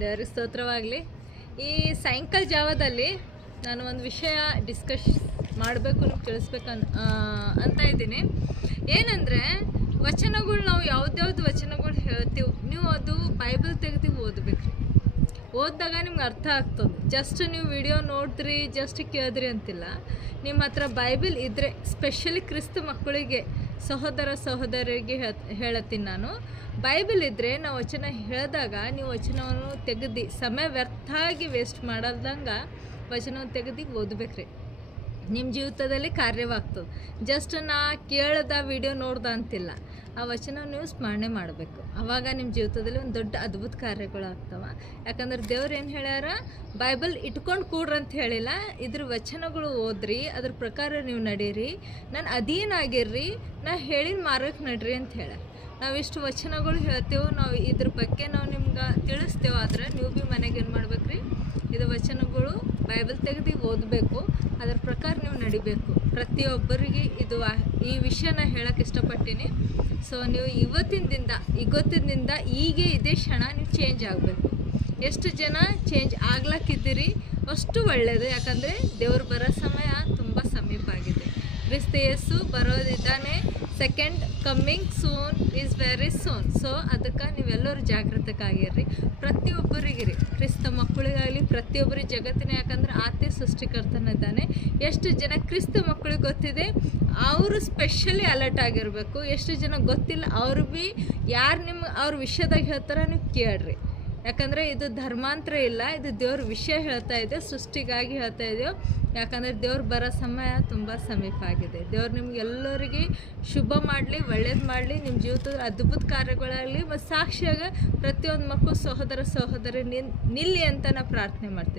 ದೇವರಿಗೆ ಸ್ತೋತ್ರವಾಗಲಿ. ಈ ಸಾಯಂಕಾಲ ಜಾವದಲ್ಲಿ ನಾನು ಒಂದು ವಿಷಯ ಡಿಸ್ಕಸ್ ಮಾಡಬೇಕು, ನಿಮ್ಗೆ ತಿಳಿಸ್ಬೇಕು ಅಂತ ಇದ್ದೀನಿ. ಏನಂದರೆ, ವಚನಗಳು ನಾವು ಯಾವ್ದ್ಯಾವ್ದು ವಚನಗಳು ಹೇಳ್ತೀವಿ, ನೀವು ಅದು ಬೈಬಲ್ ತೆಗೆದು ಓದಬೇಕು. ಓದಿದಾಗ ನಿಮ್ಗೆ ಅರ್ಥ ಆಗ್ತದೆ. ಜಸ್ಟ್ ನೀವು ವಿಡಿಯೋ ನೋಡಿದ್ರಿ, ಜಸ್ಟ್ ಕೇಳಿದ್ರಿ ಅಂತಿಲ್ಲ. ನಿಮ್ಮ ಹತ್ರ ಬೈಬಲ್ ಇದ್ದರೆ, ಸ್ಪೆಷಲಿ ಕ್ರಿಸ್ತ ಮಕ್ಕಳಿಗೆ, ಸಹೋದರ ಸಹೋದರಿಗೆ ಹೇಳತ್ತೀನಿ ನಾನು. ಬೈಬಲ್ ಇದ್ದರೆ ನಾವು ವಚನ ಹೇಳಿದಾಗ ನೀವು ವಚನವನ್ನು ತೆಗೆದು, ಸಮಯ ವ್ಯರ್ಥ ಆಗಿ ವೇಸ್ಟ್ ಮಾಡಲ್ದಂಗೆ ವಚನವನ್ನು ತೆಗೆದು ಓದಬೇಕ್ರಿ. ನಿಮ್ಮ ಜೀವಿತದಲ್ಲಿ ಕಾರ್ಯವಾಗ್ತದೆ. ಜಸ್ಟ್ ನಾ ಕೇಳ್ದ ವಿಡಿಯೋ ನೋಡ್ದ ಅಂತಿಲ್ಲ, ಆ ವಚನ ನೀವು ಸ್ಮರಣೆ ಮಾಡಬೇಕು. ಆವಾಗ ನಿಮ್ಮ ಜೀವಿತದಲ್ಲಿ ಒಂದು ದೊಡ್ಡ ಅದ್ಭುತ ಕಾರ್ಯಗಳು ಆಗ್ತವೆ. ಯಾಕಂದ್ರೆ ದೇವ್ರು ಏನು ಹೇಳ್ಯಾರ, ಬೈಬಲ್ ಇಟ್ಕೊಂಡು ಕೂಡ್ರಿ ಅಂತ ಹೇಳಿಲ್ಲ, ಇದ್ರ ವಚನಗಳು ಓದ್ರಿ, ಅದ್ರ ಪ್ರಕಾರ ನೀವು ನಡೀರಿ, ನಾನು ಅಧೀನಾಗಿರ್ರಿ, ನಾ ಹೇಳಿನ ಮಾರ್ಗಕ್ಕೆ ನಡ್ರಿ ಅಂತ ಹೇಳ. ನಾವು ಇಷ್ಟು ವಚನಗಳು ಹೇಳ್ತೇವೆ, ನಾವು ಇದ್ರ ಬಗ್ಗೆ ನಾವು ನಿಮ್ಗೆ ತಿಳಿಸ್ತೇವೆ. ಆದ್ರೆ ನೀವು ಭೀ ಮನೆಗೆ ಏನು ಮಾಡ್ಬೇಕ್ರಿ, ಇದು ವಚನಗಳು ಬೈಬಲ್ ತೆಗೆದು ಓದಬೇಕು, ಅದರ ಪ್ರಕಾರ ನೀವು ನಡಿಬೇಕು. ಪ್ರತಿಯೊಬ್ಬರಿಗೆ ಈ ವಿಷಯನ ಹೇಳಕ್ಕೆ ಇಷ್ಟಪಟ್ಟೀನಿ. ಸೊ ನೀವು ಇವತ್ತಿನಿಂದ ಈಗೇ ಇದೇ ಕ್ಷಣ ನೀವು ಚೇಂಜ್ ಆಗಬೇಕು. ಎಷ್ಟು ಜನ ಚೇಂಜ್ ಆಗ್ಲಕ್ಕಿದ್ದೀರಿ ಅಷ್ಟು ಒಳ್ಳೆಯದು. ಯಾಕಂದರೆ ದೇವ್ರು ಬರೋ ಸಮಯ ತುಂಬ ಸಮೀಪ ಆಗಿದೆ. ಕ್ರಿಸ್ತ ಯೇಸು ಬರೋದಿದ್ದಾನೆ. Second coming soon is very soon. So ಅದಕ್ಕೆ ನೀವೆಲ್ಲರೂ ಜಾಗೃತಕ್ಕಾಗಿರ್ರಿ. ಪ್ರತಿಯೊಬ್ಬರಿಗಿರಿ, ಕ್ರಿಸ್ತ ಮಕ್ಕಳಿಗಾಗಲಿ ಪ್ರತಿಯೊಬ್ಬರಿಗೆ ಜಗತ್ತಿನ, ಯಾಕಂದ್ರೆ ಆತೆ ಸೃಷ್ಟಿಕರ್ತನಿದ್ದಾನೆ. ಎಷ್ಟು ಜನ ಕ್ರಿಸ್ತ ಮಕ್ಕಳಿಗೆ ಗೊತ್ತಿದೆ, ಅವರು ಸ್ಪೆಷಲಿ ಅಲರ್ಟ್ ಆಗಿರಬೇಕು. ಎಷ್ಟು ಜನ ಗೊತ್ತಿಲ್ಲ, ಅವ್ರು ಭೀ ಯಾರು ಅವ್ರ ವಿಷಯದಾಗ ಹೇಳ್ತಾರೆ ನೀವು ಕೇಳ್ರಿ. ಯಾಕಂದರೆ ಇದು ಧರ್ಮಾಂತರ ಇಲ್ಲ, ಇದು ದೇವ್ರ ವಿಷಯ ಹೇಳ್ತಾ ಇದೆ, ಸೃಷ್ಟಿಗಾಗಿ ಹೇಳ್ತಾ ಇದೆಯೋ. ಯಾಕಂದರೆ ದೇವ್ರು ಬರೋ ಸಮಯ ತುಂಬ ಸಮೀಪ ಆಗಿದೆ. ದೇವ್ರು ನಿಮ್ಗೆಲ್ಲರಿಗೆ ಶುಭ ಮಾಡಲಿ, ಒಳ್ಳೇದು ಮಾಡಲಿ, ನಿಮ್ಮ ಜೀವಿತದ ಅದ್ಭುತ ಕಾರ್ಯಗಳಾಗಲಿ, ಮತ್ತು ಸಾಕ್ಷಿಯಾಗ ಪ್ರತಿಯೊಂದು ಮಕ್ಕಳು ಸಹೋದರ ಸಹೋದರಿ ನಿಲ್ಲಿ ಅಂತ ನಾನು ಪ್ರಾರ್ಥನೆ ಮಾಡ್ತೀನಿ.